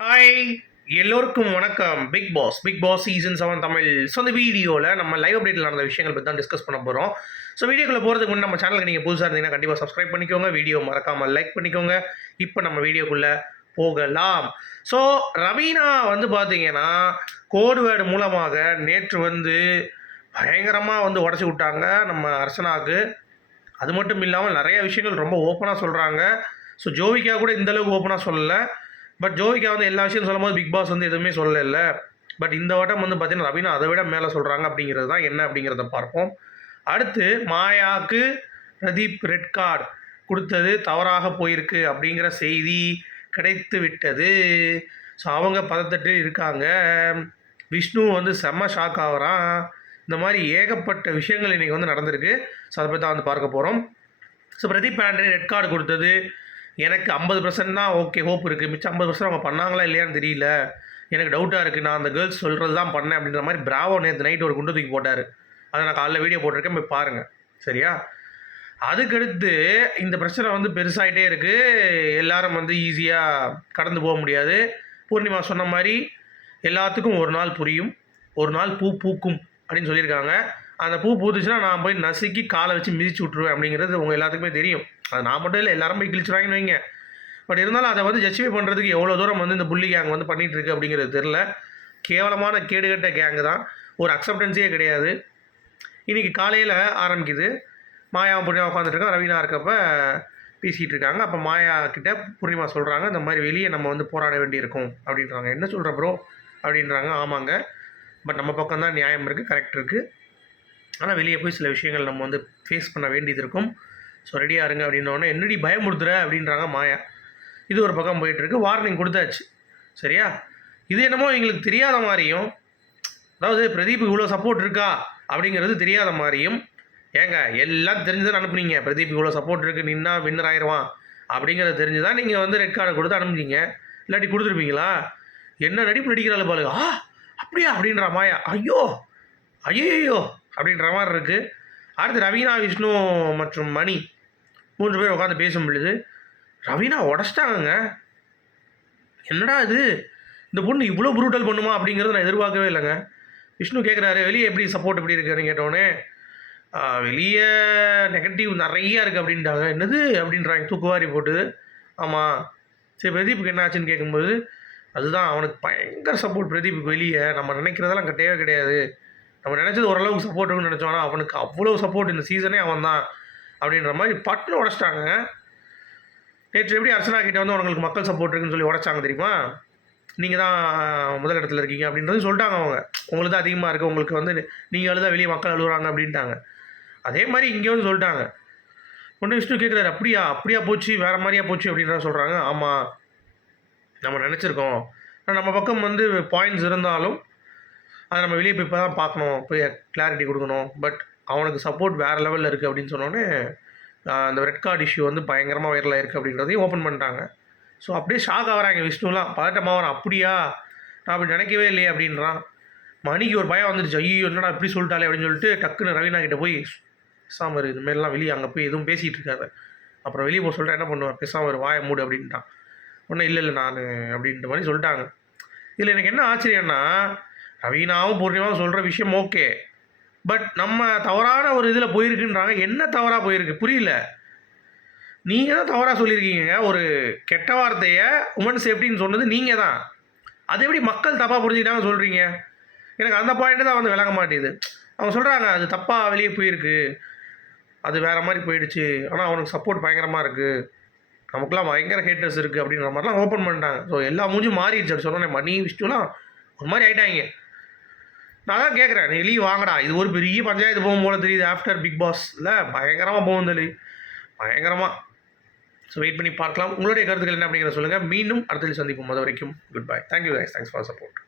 Hi எல்லோருக்கும் வணக்கம். Big boss big boss season seven Tamil. So அந்த வீடியோவில் நம்ம லைவ் அப்டேட்டில் நடந்த விஷயங்கள் பற்றி தான் டிஸ்கஸ் பண்ண போகிறோம் ஸோ வீடியோக்குள்ளே போகிறதுக்கு முன்னாடி நம்ம சேனலுக்கு நீங்கள் புதுசாக இருந்தீங்கன்னா கண்டிப்பாக சப்ஸ்கிரைப் பண்ணிக்கோங்க. வீடியோ மறக்காமல் லைக் பண்ணிக்கோங்க. இப்போ நம்ம வீடியோக்குள்ளே போகலாம். ஸோ ரவீனா வந்து பார்த்தீங்கன்னா கோடுவேர்டு மூலமாக நேற்று வந்து பயங்கரமாக வந்து உடச்சி விட்டாங்க நம்ம அர்ச்சனாவுக்கு அது மட்டும் இல்லாமல் நிறைய விஷயங்கள் ரொம்ப ஓப்பனாக சொல்கிறாங்க ஸோ ஜோவிக்கா கூட இந்தளவுக்கு ஓப்பனாக சொல்லலை. பட் ஜோவிகா வந்து எல்லா விஷயம் சொல்லும்போது பிக் பாஸ் வந்து எதுவுமே சொல்லல. பட் இந்த வட்டம் வந்து பார்த்தீங்கன்னா ரவீனா அதை விட மேலே சொல்கிறாங்க அப்படிங்கிறது தான் என்ன அப்படிங்கிறத பார்ப்போம். அடுத்து மாயாவுக்கு பிரதீப் ரெட் கார்டு கொடுத்தது தவறாக போயிருக்கு அப்படிங்கிற செய்தி கிடைத்து விட்டது. ஸோ அவங்க பதத்தட்டு இருக்காங்க. விஷ்ணு வந்து செம்ம ஷாக் ஆகிறான். இந்த மாதிரி ஏகப்பட்ட விஷயங்கள் இன்றைக்கி வந்து நடந்திருக்கு. ஸோ அதை பற்றி தான் வந்து பார்க்க போகிறோம் so Pradeep Antony red card கொடுத்தது. எனக்கு ஐம்பது பர்சன்ட் தான் ஓகே ஹோப் இருக்குது மிச்சம் ஐம்பது பர்சன்ட் அவங்க பண்ணாங்களா இல்லையான்னு தெரியல. எனக்கு டவுட்டாக இருக்குது நான் அந்த கேர்ள்ஸ் சொல்கிறது தான் பண்ணேன் அப்படின்ற மாதிரி பிராவோ நேற்று நைட் ஒரு குண்டு தூக்கி போட்டார். அதை நான் காலைல வீடியோ போட்டிருக்கேன் போய் பாருங்கள் சரியா? அதுக்கடுத்து இந்த பிரச்சனை வந்து பெருசாகிட்டே இருக்குது எல்லாரும் வந்து ஈஸியாக கடந்து போக முடியாது. பூர்ணிமா சொன்ன மாதிரி எல்லாத்துக்கும் ஒரு நாள் புரியும். ஒரு நாள் பூ பூக்கும் அப்படின்னு சொல்லியிருக்காங்க. அந்த பூ பூத்துச்சுன்னா நான் போய் நசுக்கி காலை வச்சு மிதிச்சு விட்ருவேன் அப்படிங்கிறது உங்கள் எல்லாத்துக்குமே தெரியும். அது நான் மட்டும் இல்லை எல்லாரும் போய் கிழிச்சுறாங்கன்னு வைங்க. பட் இருந்தாலும் அதை வந்து ஜஸ்டிஃபை பண்ணுறதுக்கு எவ்வளோ தூரம் வந்து இந்த புள்ளி கேங் வந்து பண்ணிகிட்டு இருக்கு அப்படிங்கிறது தெரில கேவலமான கேடுகட்ட கேங்கு தான். ஒரு அக்செப்டன்ஸே கிடையாது. இன்றைக்கி காலையில் ஆரம்பிக்குது. மாயா பூர்ணிமா உட்காந்துட்டு ரவீனா இருக்கப்ப பேசிகிட்டு இருக்காங்க. அப்போ மாயா கிட்ட பூர்ணிமா சொல்கிறாங்க இந்த மாதிரி வெளியே நம்ம வந்து போராட வேண்டியிருக்கும் அப்படின்றாங்க. என்ன சொல்கிற ப்ரோ அப்படின்றாங்க. ஆமாங்க. பட் நம்ம பக்கம் தான் நியாயம் இருக்குது கரெக்ட் இருக்குது ஆனால் வெளியே போய் சில விஷயங்கள் நம்ம வந்து ஃபேஸ் பண்ண வேண்டியது இருக்கும். ஸோ ரெடியாக இருங்க அப்படின்னோடனே என்னடி பயமுறுத்துற? அப்படின்றாங்க மாயா. இது ஒரு பக்கம் போயிட்டுருக்கு வார்னிங் கொடுத்தாச்சு. சரியா? இது என்னமோ எங்களுக்கு தெரியாத மாதிரியும் அதாவது பிரதீப் இவ்வளோ சப்போர்ட் இருக்கா? அப்படிங்கிறது தெரியாத மாதிரியும் ஏங்க எல்லாம் தெரிஞ்சு தான் அனுப்புனீங்க? பிரதீப் இவ்வளோ சப்போர்ட் இருக்குது நின்னா வின்னர் ஆயிடுவான் அப்படிங்கிறத தெரிஞ்சு தான் நீங்கள் வந்து ரெட் கார்டை கொடுத்து அனுப்புனீங்க. இல்லாட்டி கொடுத்துருப்பீங்களா? என்ன நடிப்பு நடிக்கிறாள் பாருங்க. ஆ அப்படியா? அப்படின்ற மாயா. ஐயோ ஐயோ அப்படின்ற மாதிரி இருக்குது அடுத்து ரவீனா விஷ்ணு மற்றும் மணி மூன்று பேர் உட்காந்து பேசும் பொழுது ரவீனா உடச்சிட்டாங்கங்க. என்னடா இது? இந்த பொண்ணு இவ்வளோ ப்ரூட்டல் பண்ணுமா அப்படிங்கிறது நான் எதிர்பார்க்கவே இல்லைங்க. விஷ்ணு கேட்குறாரு வெளியே எப்படி சப்போர்ட் எப்படி இருக்குன்னு? கேட்டோடனே வெளியே நெகட்டிவ் நிறையா இருக்குது அப்படின்ட்டாங்க. என்னது? அப்படின்றாங்க. தூக்குவாரி போட்டு ஆமாம் சரி பிரதீப்புக்கு என்ன ஆச்சுன்னு கேட்கும்போது அதுதான் அவனுக்கு பயங்கர சப்போர்ட் பிரதீப்புக்கு வெளியே. நம்ம நினைக்கிறதெல்லாம் கிடையவே கிடையாது. நம்ம நினச்சது ஓரளவுக்கு சப்போர்ட் நினச்சோம் ஆனால் அவனுக்கு அவ்வளோ சப்போர்ட் இந்த சீசனே அவன் தான் அப்படின்ற மாதிரி பட்டுன்னு உடச்சிட்டாங்க. நேற்று எப்படி அர்ச்சனா கிட்டே வந்து உங்களுக்கு மக்கள் சப்போர்ட் இருக்குன்னு சொல்லி உடச்சாங்க தெரியுமா? நீங்கள் தான் முதல் இடத்துல இருக்கீங்க அப்படின்றது சொல்லிட்டாங்க அவங்க. உங்களுக்கு தான் அதிகமாக இருக்குது உங்களுக்கு வந்து நீங்கள் அழுதா வெளியே மக்கள் அழுகுறாங்க அப்படின்ட்டாங்க. அதே மாதிரி இங்கே வந்து சொல்லிட்டாங்க. ஒன்று விஷ்ணு கேட்குறாரு அப்படியா அப்படியா போச்சு வேறு மாதிரியா போச்சு அப்படின்றத சொல்கிறாங்க ஆமாம் நம்ம நினச்சிருக்கோம். ஆனால் நம்ம பக்கம் வந்து பாயிண்ட்ஸ் இருந்தாலும் அதை நம்ம வெளியே போய் இப்போ தான் பார்க்கணும். போய் கிளாரிட்டி கொடுக்கணும். பட் அவனுக்கு சப்போர்ட் வேறு லெவலில் இருக்குது அப்படின்னு சொன்னோடனே அந்த ரெட் கார்டு இஷ்யூ வந்து பயங்கரமாக வைரலாக இருக்குது அப்படின்றதையும் ஓப்பன் பண்ணிட்டாங்க. ஸோ அப்படியே ஷாக் ஆகிறாங்க விஷ்ணுலாம். பதட்டமாகறான் அப்படியா? நான் அப்படி நினைக்கவே இல்லையே அப்படின்றான். மணிக்கு ஒரு பயம் வந்துடுச்சு ஐயோ என்னடா இப்படி சொல்லிட்டாலே? அப்படின்னு சொல்லிட்டு டக்குன்னு ரவீனா கிட்டே போய் பேசாமல் இரு இதுமாரிலாம் வெளியே அங்கே போய் எதுவும் பேசிகிட்டு இருக்காரு அப்புறம் வெளியே போக சொல்லிட்டா என்ன பண்ணுவேன்? பேசாமல் ஒரு வாயை மூடு அப்படின்ட்டான். ஒன்றும் இல்லை இல்லை நான் அப்படின்ற மாதிரி சொல்லிட்டாங்க. இதில் எனக்கு என்ன ஆச்சரியம்னா ரவீனாவும் பூர்ணிமாவும் சொல்கிற விஷயம் ஓகே. பட் நம்ம தவறான ஒரு இதில் போயிருக்குன்றாங்க. என்ன தவறாக போயிருக்கு? புரியல. நீங்கள் தான் தவறாக சொல்லியிருக்கீங்க. ஒரு கெட்ட வார்த்தையை உமன் சேஃப்டின்னு சொன்னது நீங்கள் தான். அது எப்படி மக்கள் தப்பாக புரிஞ்சுக்கிட்டாங்க சொல்கிறீங்க எனக்கு அந்த பாயிண்ட்டு தான் வந்து விளங்க மாட்டேது அவங்க சொல்கிறாங்க அது தப்பாக வெளியே போயிருக்கு. அது வேறு மாதிரி போயிடுச்சு. ஆனால் அவனுக்கு சப்போர்ட் பயங்கரமாக இருக்குது நமக்குலாம் பயங்கர ஹேட்டர்ஸ் இருக்குது அப்படின்ற மாதிரிலாம் ஓப்பன் பண்ணிட்டாங்க. ஸோ எல்லா மூஞ்சும் மாறிடுச்சு. அப்படி சொன்னோன்னே மணி விஷ்ணுலாம் ஒரு மாதிரி ஆகிட்டாங்க நான் தான் கேட்குறேன் நீ லீவ் வாங்கடா. இது ஒரு பெரிய பஞ்சாயத்து போகும் போல தெரியுது ஆஃப்டர் பிக் பாஸில் பயங்கரமாக போகும் தெளி பயங்கரமாக ஸோ வெயிட் பண்ணி பார்க்கலாம். உங்களுடைய கருத்துக்கள் என்ன அப்படிங்கிற சொல்லுங்கள் மீண்டும் அடுத்த சந்திப்போம். அது வரைக்கும் good bye thank you guys thanks for support